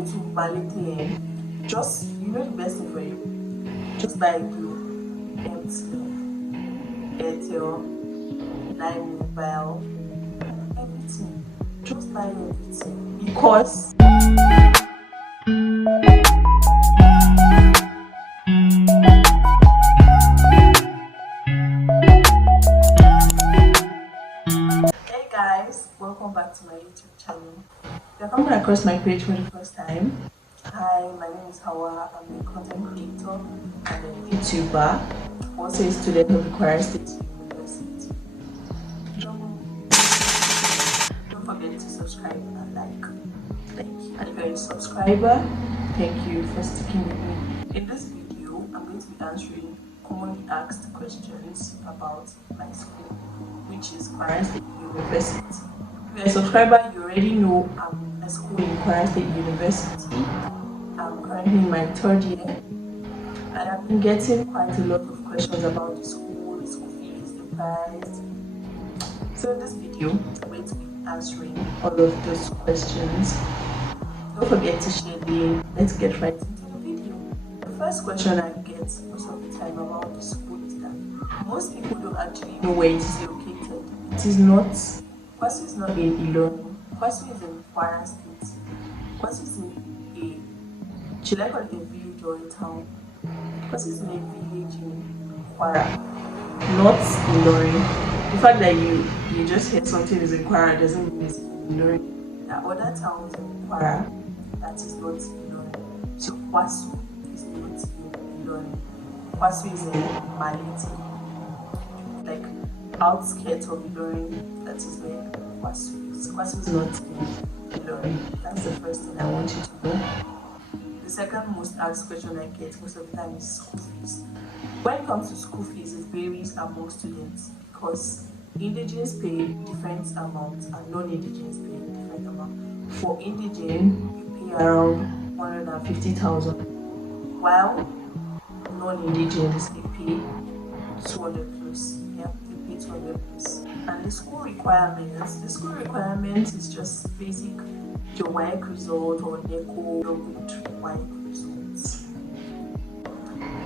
coming to Valentine, just the best thing for you. Just buy Blue, MTN, Airtel, Line Mobile, everything. Just buy everything because hey guys, welcome back to my YouTube channel. If you're coming across my page for the first time, hi, my name is Hawa. I'm a content creator and a YouTuber, also a student of the KWASU State University. Don't forget to subscribe and like. Thank you. And if you're a subscriber, thank you for sticking with me. In this video, I'm going to be answering commonly asked questions about my school, which is KWASU State University. If you're a subscriber, you already know I'm a school in KWASU State University. I'm currently in my third year, and I've been getting quite a lot of questions about the school fees, the price. So in this video, I'm going to be answering all of those questions. Don't forget to share the link. Let's get right into the video. The first question I get most of the time about the school is that most people don't actually know where it is located. It is not, KWASU is not in Ilorin. KWASU is in Kwara State. KWASU is in should I call it a village or a town? KWASU is in a village in Kwara, not Ilorin. The fact that you just hear something is in Kwara doesn't mean it's in Ilorin. There are other towns in Kwara that is not Ilorin. So KWASU is not in Ilorin. KWASU is in Malete, like outskirts of Ilorin. That is where KWASU is. KWASU is not in Ilorin. That's the first thing I want you to know. The second most asked question I get most of the time is school fees. When it comes to school fees, it varies among students because indigenous pay different amounts and non-indigenous pay different amount. For indigene, you pay around 150,000, while non-indigenes they pay 200 plus. Yeah, they pay 200 plus. And the school requirements is just basic your WAEC result or NECO, your good WAEC results.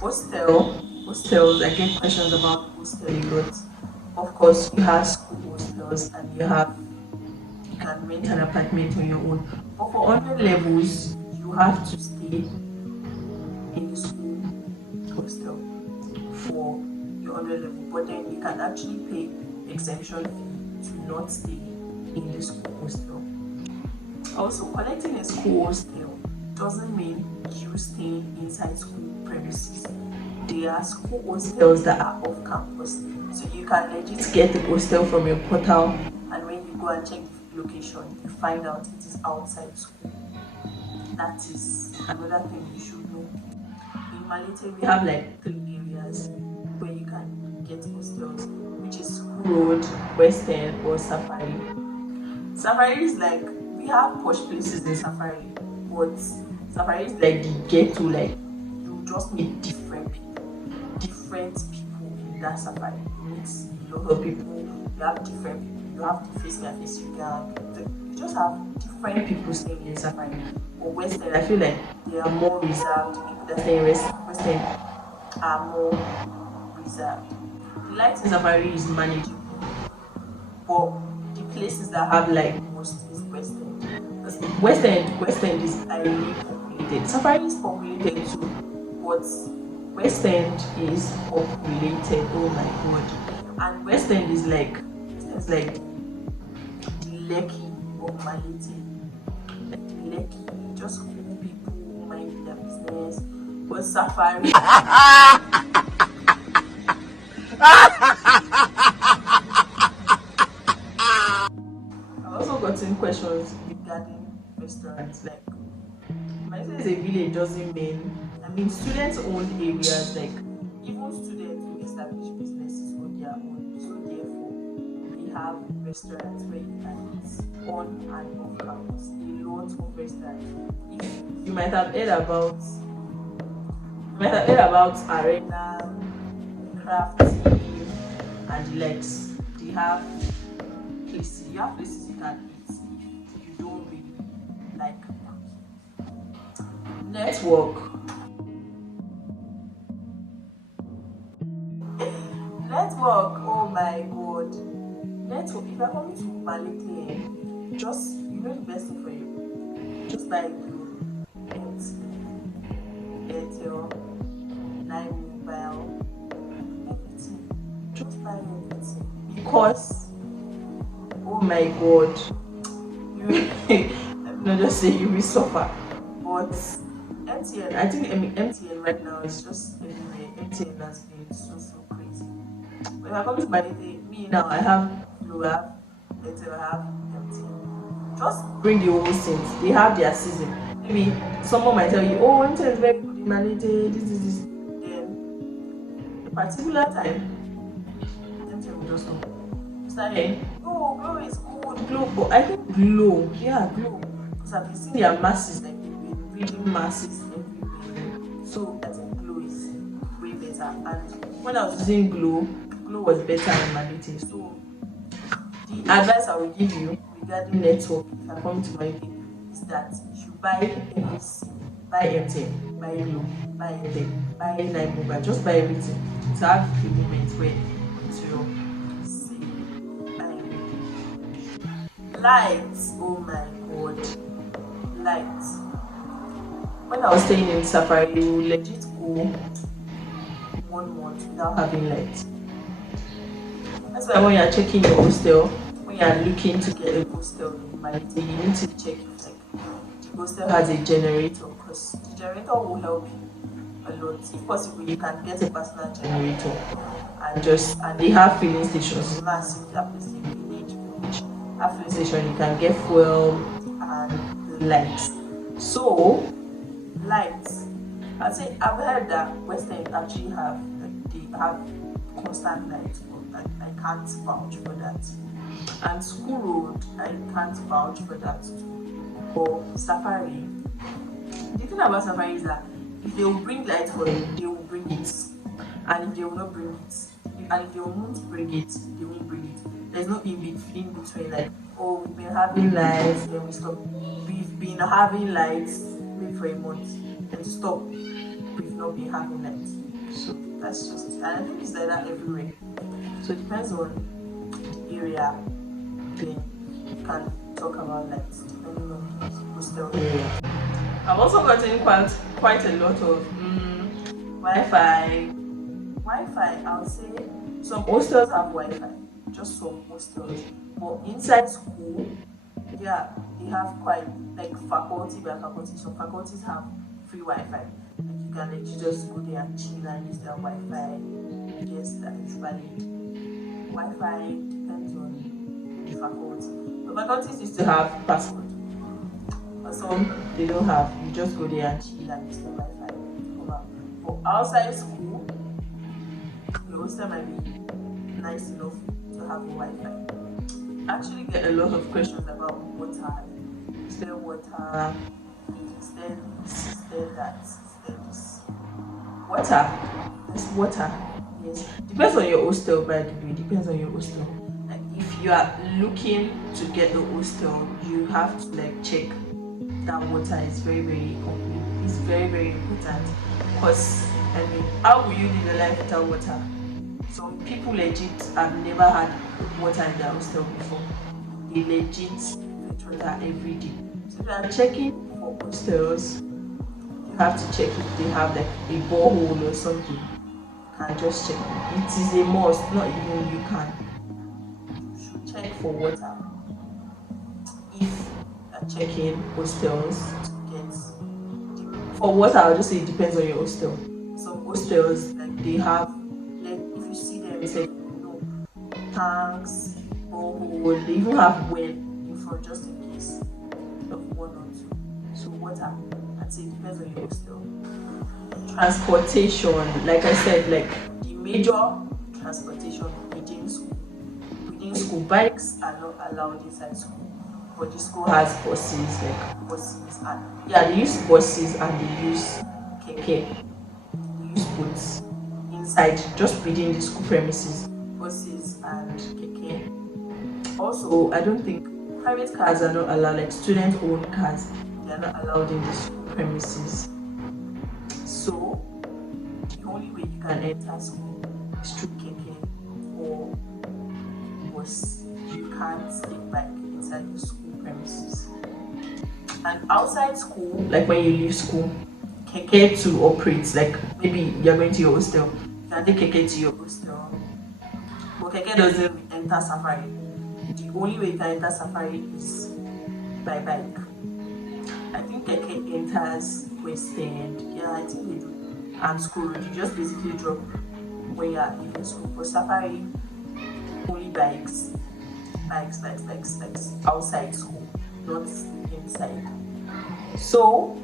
Hostels, I get questions about hostel a lot. Of course, you have school hostels and you can rent an apartment on your own. But for other levels, you have to stay in the school hostel for your other level. But then you can actually pay exemption fee to not stay in the school hostel. Also, collecting a school hostel doesn't mean you staying inside school premises. There are school hostels that are off campus, so you can legit get the hostel from your portal, and when you go and check the location, you find out it is outside school. That is another thing you should know. In Malete, we have like 3 areas where you can get hostels, which is School Road, West End, or Safari. Safari is like, we have posh places in Safari, but Safari is like the ghetto, like you just meet different people in that Safari. You meet a lot of people, you have different people, you have the face me and face you gang, you just have different people staying in Safari. Or West End, I feel like they are more reserved. People that stay in West End are more reserved. The life in Safari is manageable, but the places that have like most is West End. West End is highly populated. Safari is populated too, but West End is populated. Oh my god! And West End is like the Lekki of Malete. Like the Lekki, just cool people who mind their business. But Safari. I've also gotten questions regarding restaurants. Like, Malete is a village doesn't mean, students-owned areas, like even students who establish businesses on their own, so therefore they have restaurants where you can eat on and off campus. A lot of restaurants. You might have heard about Arena, Crafty, and the likes. They have places you can eat if you don't really like cooking. Network. Network, oh my god. Network, if you're coming to Malete, just, you know the best thing for you. Just buy Blue, Airtel, Nine Mobile, everything. Just buy everything. Because, oh my god, you, I'm not just saying you will suffer. But MTN, I think MTN right now is just everywhere. MTN has been so crazy. When I come to my day, me now, I have Blue, I have Airtel, I have MTN. Just bring the whole things. They have their season. Maybe someone might tell you, oh, MTN is very good in Malete, this. Then, a particular time, MTN will just come. Saying, oh, Glow is good, Glow, but I think Glow, because I've been seeing their masses, like they've been reading masses everywhere. So I think Glow is way better. And when I was using Glow was better in Malete. So the advice I will give you regarding network, if you're coming to Malete, is that you should buy everything. Buy MTN, buy Glow, buy Airtel, buy Nine Mobile, just buy everything. To have the moment where to lights, oh my god, lights. When I was staying in Safari, you would legit go 1 month without having lights. That's why when you're checking your hostel, when you're looking to get a hostel in Malete, you need to check if the hostel has a generator, because the generator will help you a lot. If possible, you can get a personal generator and they have filling stations. Massive, that place you need. At filling station, you can get fuel and the lights. So, lights. I'd say I've heard that Western actually have constant lights, but I can't vouch for that. And School Road, I can't vouch for that too. For Safari, the thing about Safari is that if they will bring lights for you, they will bring it. And if they will not bring it, and if they won't bring it, they won't bring it. There's no in between, like, oh, we've been having lights, then we stop. We've been having lights maybe for a month, then stop. We've not been having lights. So that's just it. And I think it's like that everywhere. So it depends on the area. Then you can talk about lights depending on the hostel area. I've also gotten quite a lot of Wi-Fi. Wi-Fi, I'll say some hostels have Wi-Fi. Just some hostels, but inside school, yeah, they have quite, like, faculty by faculty. Some faculties have free Wi-Fi. Like, you can actually just go there and chill and use their Wi-Fi. Yes, that is valid. Wi-Fi depends on the faculty. The faculties used to have password, but some they don't have. You just go there and chill and use their Wi-Fi. But outside school, the hostel might be nice enough to have a Wi-Fi. I actually get a lot of questions about water. Is there water? Is there this? Is there that? Is there this? Water. There's water. Yes. Depends on your hostel, by the way. Depends on your hostel. Like, if you are looking to get a hostel, you have to, like, check that water is very important. It's very important. Because, I mean, how will you live a life without water? Some people legit have never had water in their hostel before. They legit fetch water every day. So if you are checking for hostels, you have to check if they have, like, a borehole or something. You can just check. It is a must, not even you can. You should check for water. If you are checking hostels to get for water, I'll just say it depends on your hostel. Some hostels, like, they have, like, if you see them, it's like, tanks, borehole, they even have well in front just in case of 1 or 2. So water, I'd say it depends on your hostel. Transportation, like I said, like, the major transportation within school. Within school, bikes are not allowed inside school. But the school has buses, like buses, and yeah, they use buses and they use keke. They use boats inside, just within the school premises. Buses and keke. Also, I don't think private cars are not allowed, like student-owned cars. They are not allowed in the school premises. So the only way you can enter school is through keke or bus. You can't take bike inside the school premises. And outside school, like when you leave school, keke to operate, like maybe you're going to your hostel, you can take keke to your hostel. But keke doesn't enter safari. The only way you can enter safari is by bike. I think keke enters West End. Yeah, I think they do. And school road, you just basically drop when you are in school. For safari, only bikes outside school, not inside. So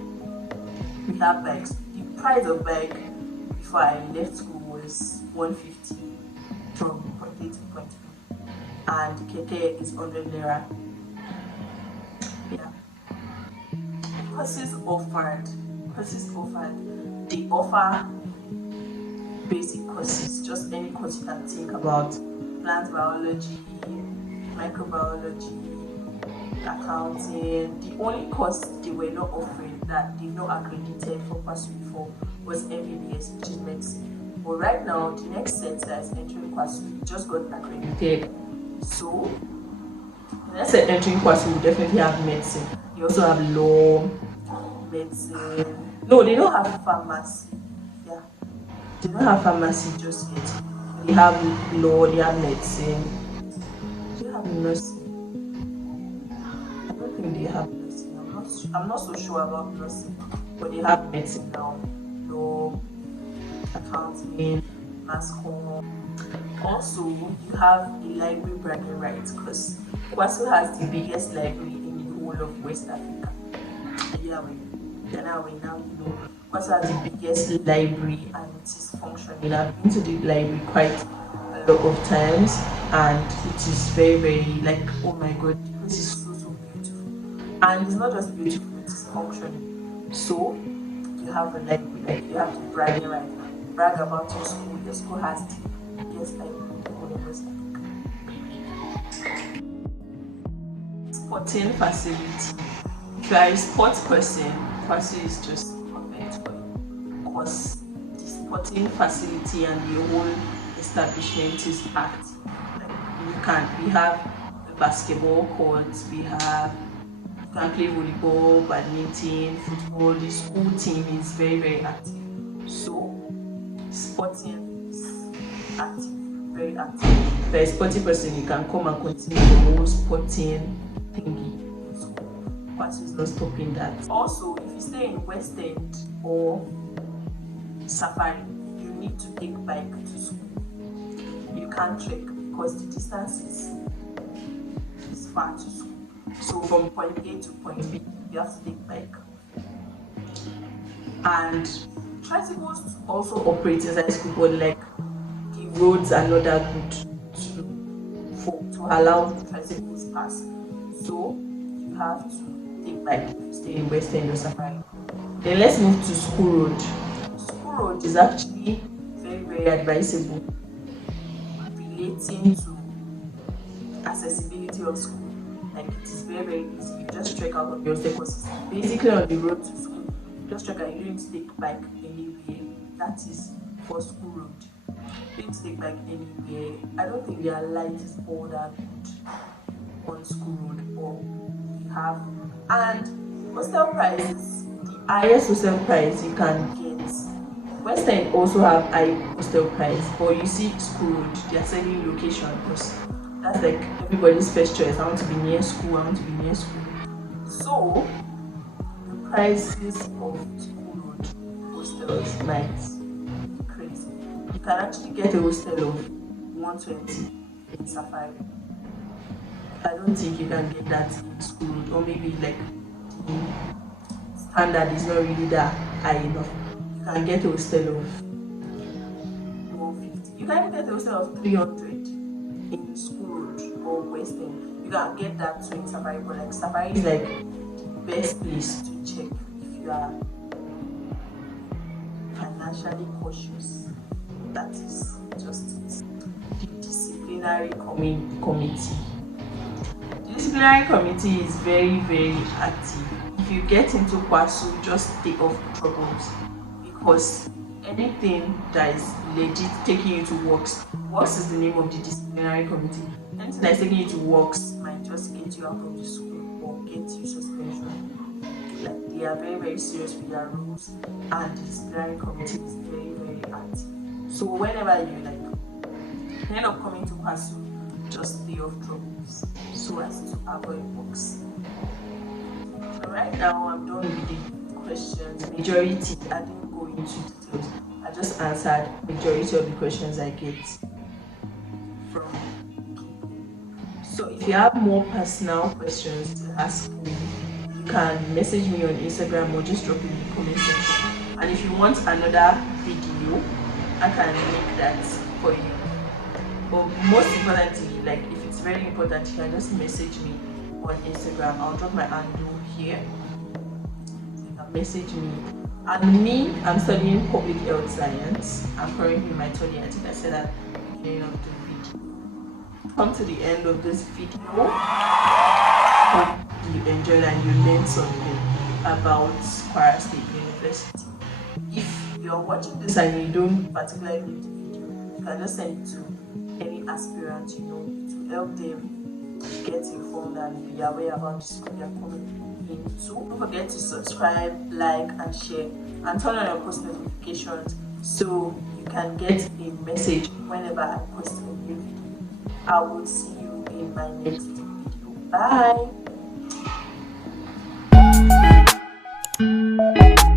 we have bikes. The price of bike before I left school was 150 from point A to point B, and keke is 100 naira. Yeah. Courses offered. They offer basic courses, just any course you can think about: plant biology, microbiology, accounting. The only course they were not offering that they've not accredited for KWASU before was MBBS, which is medicine. But right now, the next set that is entering KWASU just got accredited. So the next set entering KWASU will definitely have medicine. They also have law, medicine. No, they don't have pharmacy. Yeah, they don't have pharmacy just yet. They have law, they have medicine, they have nursing. I don't think they have nursing. I'm not so sure about nursing, but they have medicine now. Law, accounting, mass comm. Also, you have a library bragging rights because KWASU has the biggest library in the whole of West Africa. Yeah, we now know KWASU has the biggest library and it is functioning. I've been to the library quite a lot of times and it is very, very, like, oh my god, this is so beautiful. And it's not just beautiful, it is functioning. So you have a library, like you have to brag about your school. Your school has the biggest library in the whole of West Africa. Sporting facility. If you are a sports person, KWASU is just perfect for you because the sporting facility and the whole establishment is active. Like we have the basketball courts, you can play volleyball, badminton, football. The school team is very, very active. So sporting is active, very active. If you're a sporting person, you can come and continue the whole sporting thingy. KWASU is not stopping that. Also, if you stay in West End or Safari, you need to take bike to school. You can't trek because the distance is far to school. So from point A to point B, you have to take bike. And tricycles also operate inside school, but like the roads are not that good to allow tricycles pass. So you have to take bike if you stay in West End or Safari. Then let's move to School Road. School Road is actually very, very advisable relating to accessibility of school. Like it is very, very easy. You just trek out of your courses. Basically on the road to school. Just trek out, you don't need to take bike anywhere. That is for School Road. You don't need to take bike anywhere. I don't think their light is all that good on School Road, or we have. And hostel prices, the highest hostel price you can get. West End also have high hostel price, but you see School Road, they are selling location because that's like everybody's first choice. I want to be near school, So the prices of School Road hostels might be crazy. You can actually get a hostel of 120 in Safari. I don't think you can get that in School Road, or maybe like the standard is not really that high enough. You can get a hostel of 150. You can get a hostel of 300 in School Road or West End. You can get that too in Safari, but like Safari is like the best place to check if you are financially cautious. That is just it. The disciplinary committee. The disciplinary committee is very, very active. If you get into KWASU, just stay off troubles because anything that is legit taking you to works is the name of the disciplinary committee. Anything that is taking you to works might just get you out of the school or get you suspension. Like, they are very, very serious with their rules, and the disciplinary committee is very, very active. So whenever you end up coming to KWASU, just stay off troubles so as to avoid works. So right now I'm done with the questions. Majority, I didn't go into details. I just answered majority of the questions I get from people. So if you have more personal questions to ask me, you can message me on Instagram or just drop it in the comment section. And if you want another video, I can make that for you. But most importantly, like, if it's very important, you can just message me on Instagram. I'll drop my handle here. You can message me. And me, I'm studying public health science. I'm currently in my third year. I think I said that at the beginning of the video. Come to the end of this video. Hope you enjoyed and you learned something about Kwara State University. If you're watching this and you don't particularly like the video, you can just send it to any aspirant you know to help them get informed and be aware about the school they're coming into. Don't forget to subscribe, like, and share, and turn on your post notifications so you can get a message whenever I post a new video. I will see you in my next video. Bye.